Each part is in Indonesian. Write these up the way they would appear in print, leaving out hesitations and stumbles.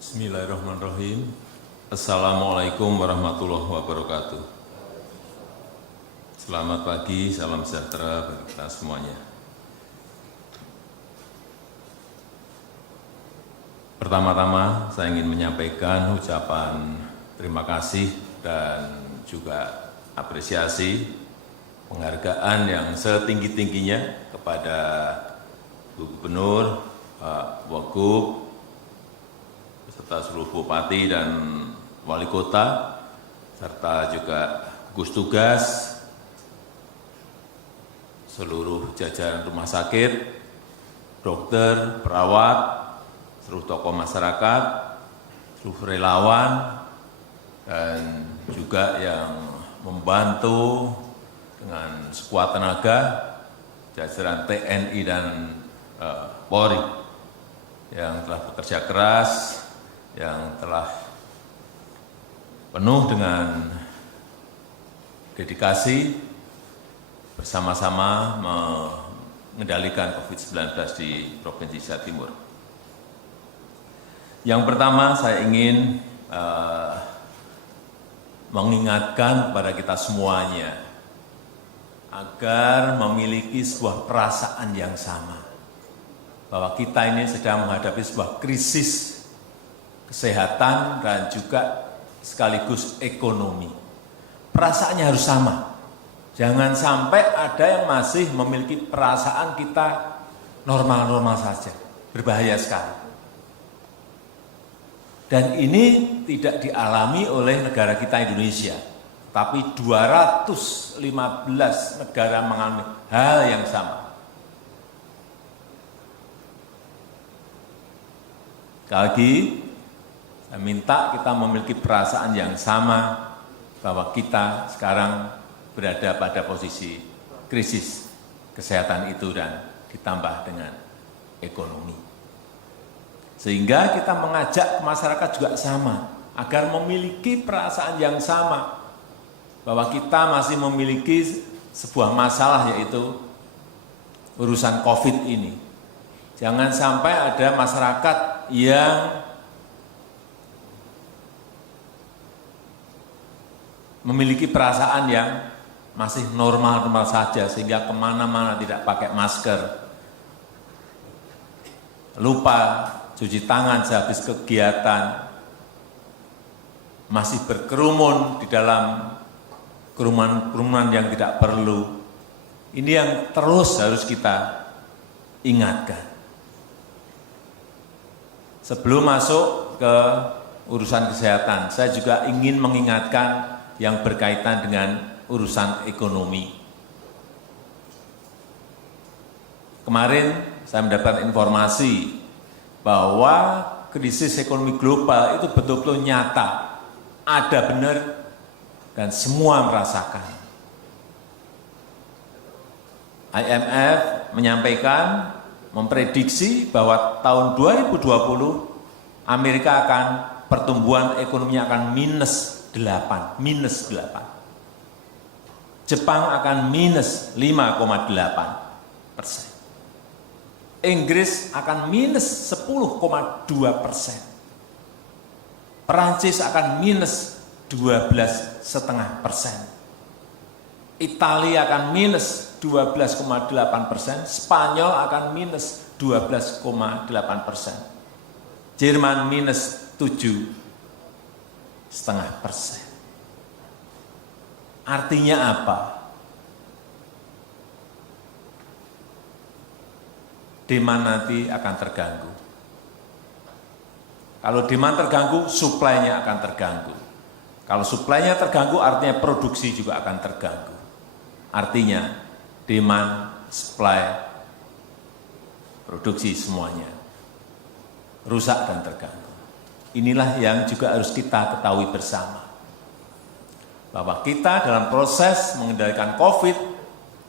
Bismillahirrahmanirrahim. Assalamualaikum warahmatullahi wabarakatuh. Selamat pagi, salam sejahtera bagi kita semuanya. Pertama-tama saya ingin menyampaikan ucapan terima kasih dan juga apresiasi penghargaan yang setinggi-tingginya kepada Bu Gubernur, Pak Wagub, beserta seluruh bupati dan wali kota, serta juga gugus tugas, seluruh jajaran rumah sakit, dokter, perawat, seluruh tokoh masyarakat, seluruh relawan, dan juga yang membantu dengan sekuat tenaga, jajaran TNI dan Polri yang telah bekerja keras, yang telah penuh dengan dedikasi bersama-sama mengendalikan COVID-19 di Provinsi Jawa Timur. Yang pertama saya ingin mengingatkan kepada kita semuanya agar memiliki sebuah perasaan yang sama, bahwa kita ini sedang menghadapi sebuah krisis kesehatan dan juga sekaligus ekonomi. Perasaannya harus sama. Jangan sampai ada yang masih memiliki perasaan kita normal-normal saja. Berbahaya sekali. Dan ini tidak dialami oleh negara kita Indonesia. Tapi 215 negara mengalami hal yang sama. Sekali lagi, saya minta kita memiliki perasaan yang sama bahwa kita sekarang berada pada posisi krisis kesehatan itu dan ditambah dengan ekonomi. Sehingga kita mengajak masyarakat juga sama, agar memiliki perasaan yang sama bahwa kita masih memiliki sebuah masalah, yaitu urusan COVID ini. Jangan sampai ada masyarakat yang memiliki perasaan yang masih normal-normal saja, sehingga kemana-mana tidak pakai masker, lupa cuci tangan sehabis kegiatan, masih berkerumun di dalam kerumunan yang tidak perlu. Ini yang terus harus kita ingatkan. Sebelum masuk ke urusan kesehatan, saya juga ingin mengingatkan yang berkaitan dengan urusan ekonomi. Kemarin saya mendapat informasi bahwa krisis ekonomi global itu betul-betul nyata, ada benar, dan semua merasakan. IMF menyampaikan, memprediksi bahwa tahun 2020 Amerika akan pertumbuhan ekonominya akan minus 8. Jepang akan minus 5,8%. Inggris akan minus 10,2%. Perancis akan minus 12,5%. Italia akan minus 12,8%. Spanyol akan minus 12,8%. Jerman minus 7,5%. Artinya apa? Demand nanti akan terganggu. Kalau demand terganggu, suplainya akan terganggu. Kalau suplainya terganggu, artinya produksi juga akan terganggu. Artinya demand, supply, produksi semuanya rusak dan terganggu. Inilah yang juga harus kita ketahui bersama. Bahwa kita dalam proses mengendalikan COVID,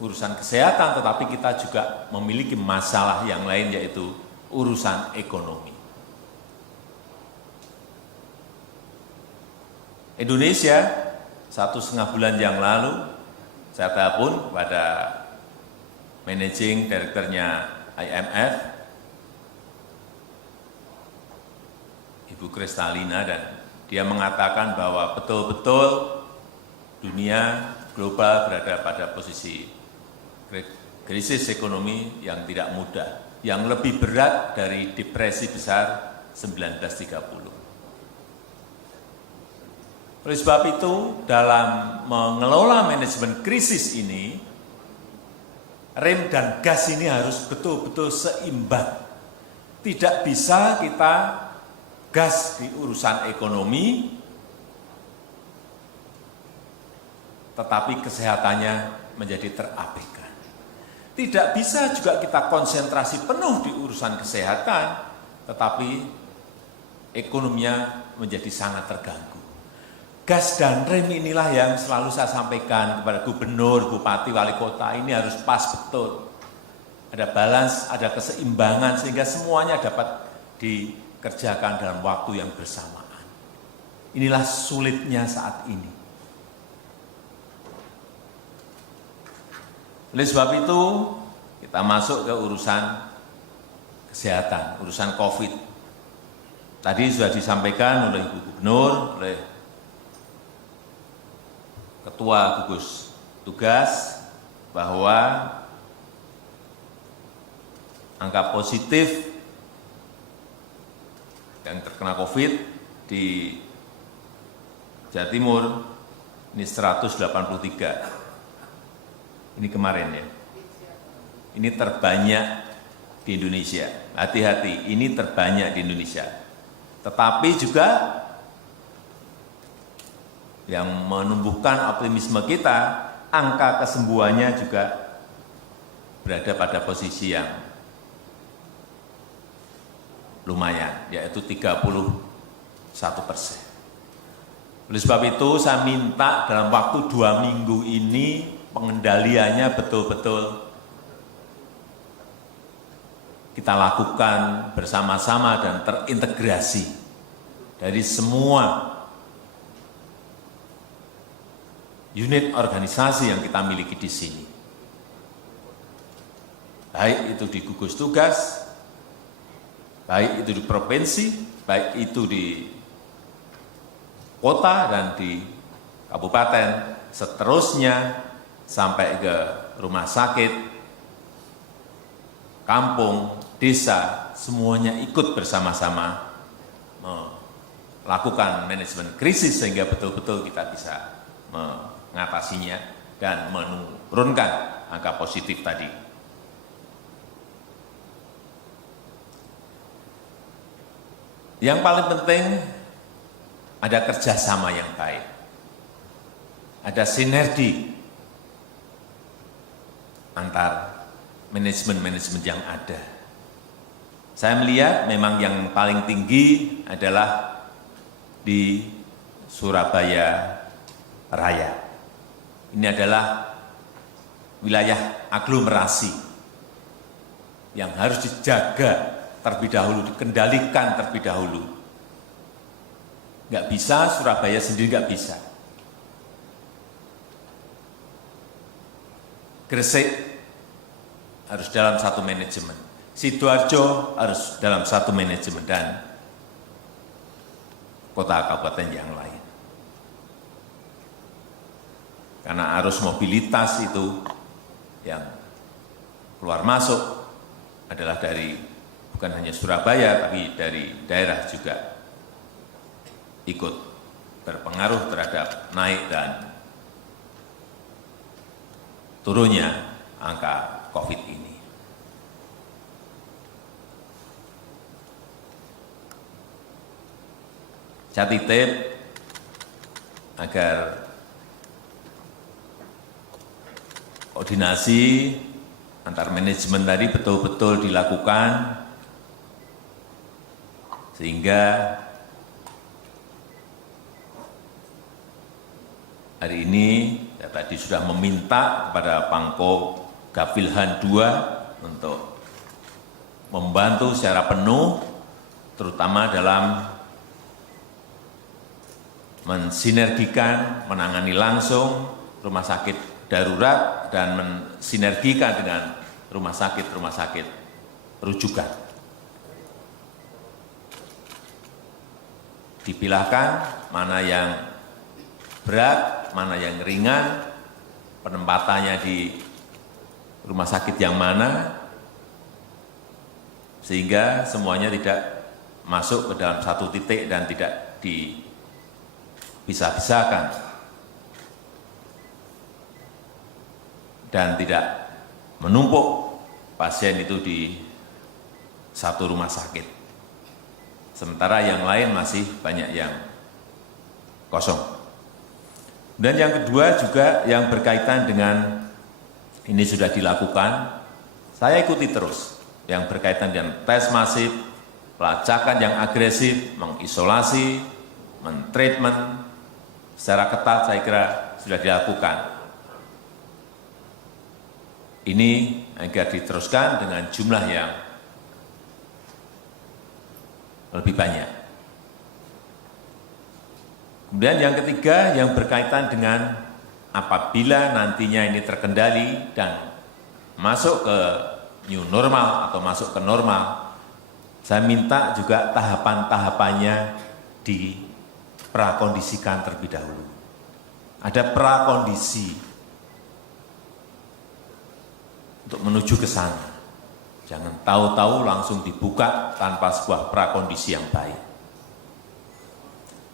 urusan kesehatan, tetapi kita juga memiliki masalah yang lain, yaitu urusan ekonomi. Indonesia 1,5 bulan yang lalu, saya telepon kepada managing direkturnya IMF, Ibu Kristalina, dan dia mengatakan bahwa betul-betul dunia global berada pada posisi krisis ekonomi yang tidak mudah, yang lebih berat dari depresi besar 1930. Oleh sebab itu, dalam mengelola manajemen krisis ini, rem dan gas ini harus betul-betul seimbang. Tidak bisa kita gas di urusan ekonomi, tetapi kesehatannya menjadi terabaikan. Tidak bisa juga kita konsentrasi penuh di urusan kesehatan, tetapi ekonominya menjadi sangat terganggu. Gas dan rem inilah yang selalu saya sampaikan kepada gubernur, bupati, wali kota, ini harus pas betul. Ada balance, ada keseimbangan, sehingga semuanya dapat dikerjakan dalam waktu yang bersamaan. Inilah sulitnya saat ini. Oleh sebab itu, kita masuk ke urusan kesehatan, urusan COVID. Tadi sudah disampaikan oleh Ibu Gubernur, oleh Ketua Gugus Tugas, bahwa angka positif yang terkena COVID di Jawa Timur ini 183. Ini kemarin ya. Ini terbanyak di Indonesia. Hati-hati, ini terbanyak di Indonesia. Tetapi juga yang menumbuhkan optimisme kita, angka kesembuhannya juga berada pada posisi yang lumayan, yaitu 31%. Oleh sebab itu, saya minta dalam waktu 2 minggu ini, pengendaliannya betul-betul kita lakukan bersama-sama dan terintegrasi dari semua unit organisasi yang kita miliki di sini. Baik itu di gugus tugas, baik itu di provinsi, baik itu di kota dan di kabupaten, seterusnya sampai ke rumah sakit, kampung, desa, semuanya ikut bersama-sama melakukan manajemen krisis sehingga betul-betul kita bisa mengatasinya dan menurunkan angka positif tadi. Yang paling penting ada kerjasama yang baik, ada sinergi antar manajemen-manajemen yang ada. Saya melihat memang yang paling tinggi adalah di Surabaya Raya. Ini adalah wilayah aglomerasi yang harus dijaga terlebih dahulu, dikendalikan terlebih dahulu. Nggak bisa, Surabaya sendiri nggak bisa. Gresik harus dalam satu manajemen, Sidoarjo harus dalam satu manajemen, dan kota kabupaten yang lain. Karena arus mobilitas itu yang keluar masuk adalah dari bukan hanya Surabaya, tapi dari daerah juga ikut berpengaruh terhadap naik dan turunnya angka COVID ini. Saya titip agar koordinasi antar manajemen tadi betul-betul dilakukan sehingga hari ini saya tadi sudah meminta kepada Pangko Gapilhan II untuk membantu secara penuh terutama dalam mensinergikan, menangani langsung rumah sakit darurat dan mensinergikan dengan rumah sakit rujukan. Dipilahkan mana yang berat, mana yang ringan, penempatannya di rumah sakit yang mana, sehingga semuanya tidak masuk ke dalam satu titik dan tidak dipisah-pisahkan dan tidak menumpuk pasien itu di satu rumah sakit. Sementara yang lain masih banyak yang kosong. Dan yang kedua juga yang berkaitan dengan ini sudah dilakukan, saya ikuti terus yang berkaitan dengan tes masif, pelacakan yang agresif, mengisolasi, mentreatment secara ketat saya kira sudah dilakukan. Ini agar diteruskan dengan jumlah yang lebih banyak. Kemudian yang ketiga yang berkaitan dengan apabila nantinya ini terkendali dan masuk ke new normal atau masuk ke normal, saya minta juga tahapan-tahapannya diprakondisikan terlebih dahulu. Ada prakondisi untuk menuju ke sana. Jangan tahu-tahu langsung dibuka tanpa sebuah prakondisi yang baik.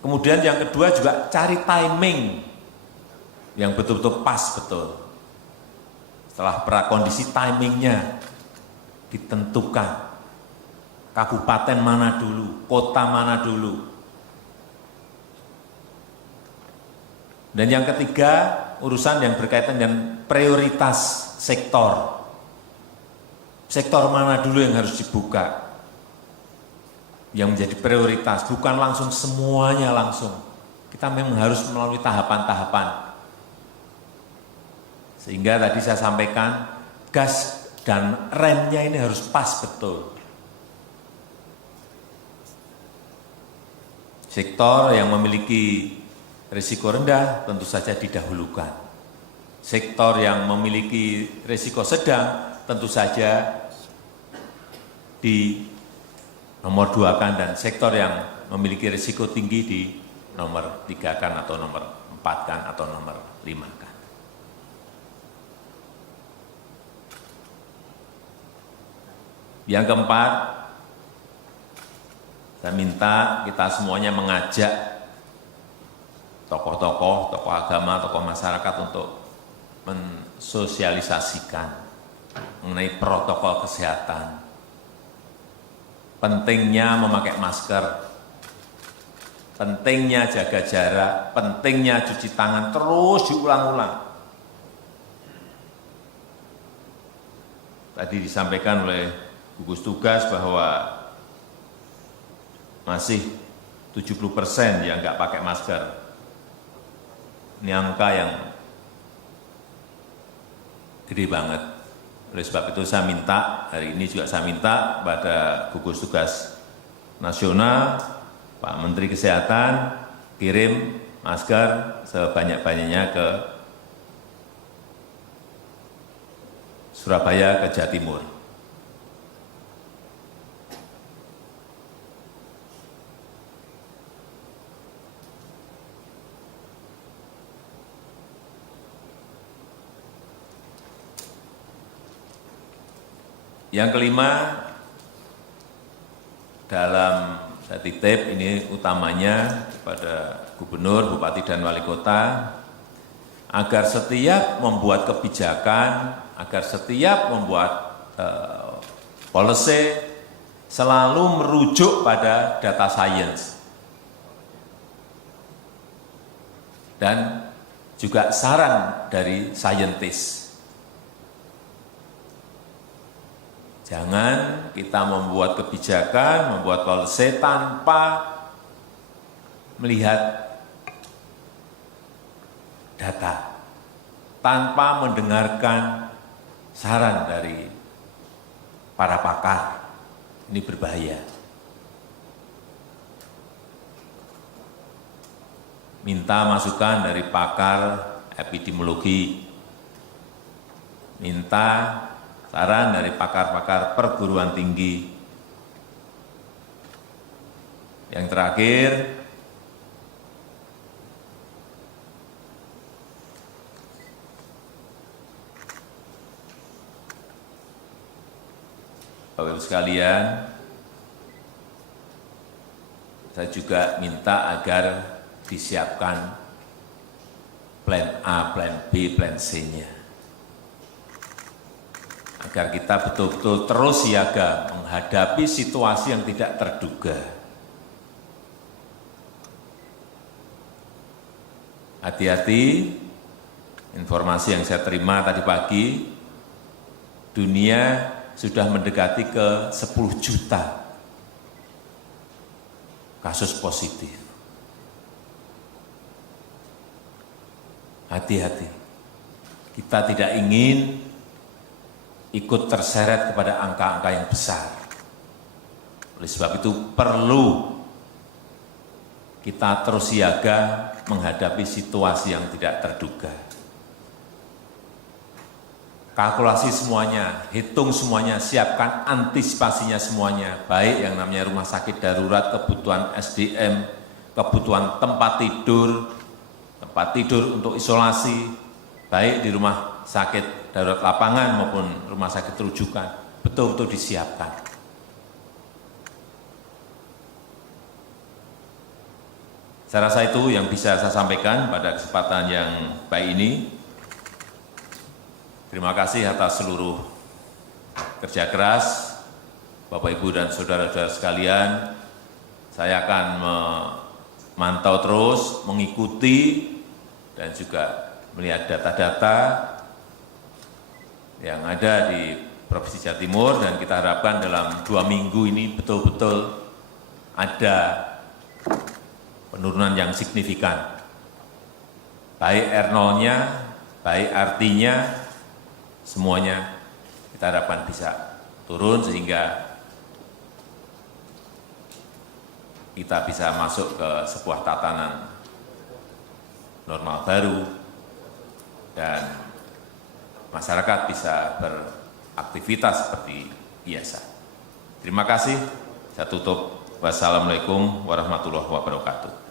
Kemudian yang kedua juga cari timing yang betul-betul pas betul. Setelah prakondisi timingnya ditentukan. Kabupaten mana dulu, kota mana dulu. Dan yang ketiga, urusan yang berkaitan dengan prioritas sektor. Sektor mana dulu yang harus dibuka, yang menjadi prioritas, bukan langsung semuanya langsung. Kita memang harus melalui tahapan-tahapan. Sehingga tadi saya sampaikan, gas dan remnya ini harus pas betul. Sektor yang memiliki risiko rendah tentu saja didahulukan. Sektor yang memiliki risiko sedang tentu saja di nomor 2-kan, dan sektor yang memiliki risiko tinggi di nomor 3-kan atau nomor 4-kan atau nomor 5-kan. Yang keempat, saya minta kita semuanya mengajak tokoh-tokoh, tokoh agama, tokoh masyarakat untuk mensosialisasikan mengenai protokol kesehatan. Pentingnya memakai masker, pentingnya jaga jarak, pentingnya cuci tangan, terus diulang-ulang. Tadi disampaikan oleh gugus tugas bahwa masih 70% yang nggak pakai masker. Ini angka yang gede banget. Oleh sebab itu saya minta, hari ini juga saya minta pada gugus tugas nasional, Pak Menteri Kesehatan, kirim masker sebanyak-banyaknya ke Surabaya, ke Jawa Timur. Yang kelima, dalam saya titip ini utamanya kepada gubernur, bupati, dan wali kota, agar setiap membuat kebijakan, agar setiap membuat policy selalu merujuk pada data sains dan juga saran dari saintis. Jangan kita membuat kebijakan, membuat policy tanpa melihat data, tanpa mendengarkan saran dari para pakar. Ini berbahaya. minta masukan dari pakar epidemiologi, minta saran dari pakar-pakar perguruan tinggi. Yang terakhir, Bapak Ibu sekalian, saya juga minta agar disiapkan plan A, plan B, plan C-nya. Agar kita betul-betul terus siaga menghadapi situasi yang tidak terduga. Hati-hati, informasi yang saya terima tadi pagi, dunia sudah mendekati ke 10 juta kasus positif. Hati-hati, kita tidak ingin ikut terseret kepada angka-angka yang besar. Oleh sebab itu perlu kita terus siaga menghadapi situasi yang tidak terduga. Kalkulasi semuanya, hitung semuanya, siapkan antisipasinya semuanya, baik yang namanya rumah sakit darurat, kebutuhan SDM, kebutuhan tempat tidur untuk isolasi, baik di rumah sakit darurat lapangan maupun rumah sakit rujukan, betul-betul disiapkan. Saya rasa itu yang bisa saya sampaikan pada kesempatan yang baik ini. Terima kasih atas seluruh kerja keras Bapak, Ibu, dan saudara-saudara sekalian. Saya akan memantau terus, mengikuti, dan juga melihat data-data yang ada di Provinsi Jawa Timur, dan kita harapkan dalam 2 minggu ini betul-betul ada penurunan yang signifikan. Baik R0-nya, baik RT-nya, semuanya kita harapkan bisa turun sehingga kita bisa masuk ke sebuah tatanan normal baru dan masyarakat bisa beraktivitas seperti biasa. Terima kasih. Saya tutup. Wassalamualaikum warahmatullahi wabarakatuh.